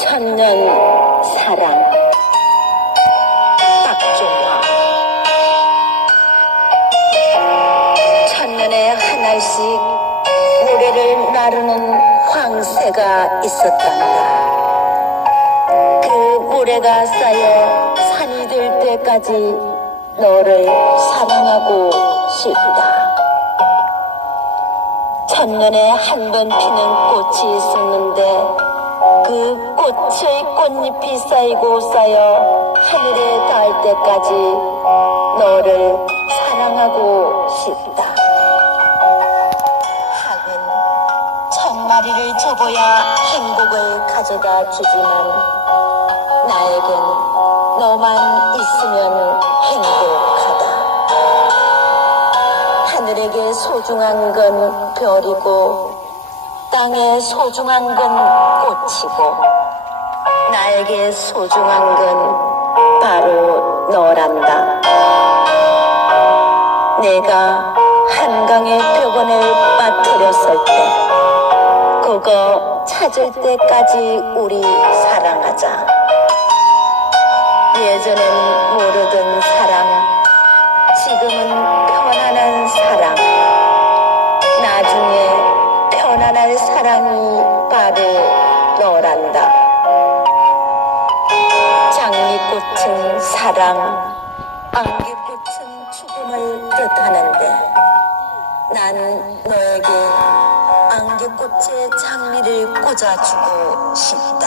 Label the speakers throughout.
Speaker 1: 천년 사랑 박종화 천년에 하나씩 모래를 나르는 황새가 있었단다. 그 모래가 쌓여 산이 될 때까지 너를 사랑하고 싶다. 천년에 한 번 피는 꽃이 있었는데 그 꽃의 꽃잎이 쌓이고 쌓여 하늘에 닿을 때까지 너를 사랑하고 싶다. 하긴 천 마리를 접어야 행복을 가져다 주지만 나에겐 너만 있으면 행복하다. 하늘에게 소중한 건 별이고 땅에 소중한 건 꽃이고 나에게 소중한 건 바로 너란다. 내가 한강의 벽원을 빠뜨렸을 때 그거 찾을 때까지 우리 사랑하자. 예전엔 모르던 사랑, 지금은 편안한 사랑. 나중에 편안할 사랑이 바로 너란다. 꽃은 사랑, 안개꽃은 죽음을 뜻하는데 난 너에게 안개꽃에 장미를 꽂아주고 싶다.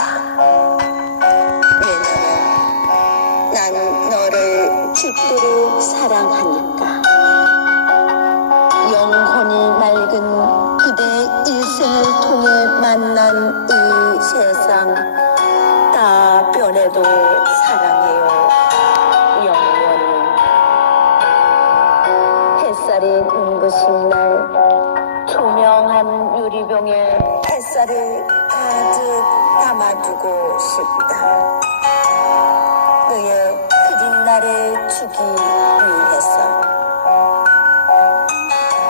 Speaker 1: 왜냐면 난 너를 죽도록 사랑하니까. 영혼이 맑은 그대 일생을 통해 만난 이 세상 다 변해도 사랑해요 영원히 햇살이 눈부신 날 투명한 유리병에 햇살을 가득 담아두고 싶다 너의 흐린 날에 주기 위해서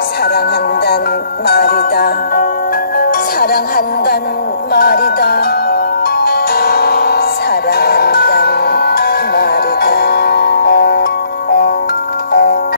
Speaker 1: 사랑한단 말이다. 사랑한단 말이다.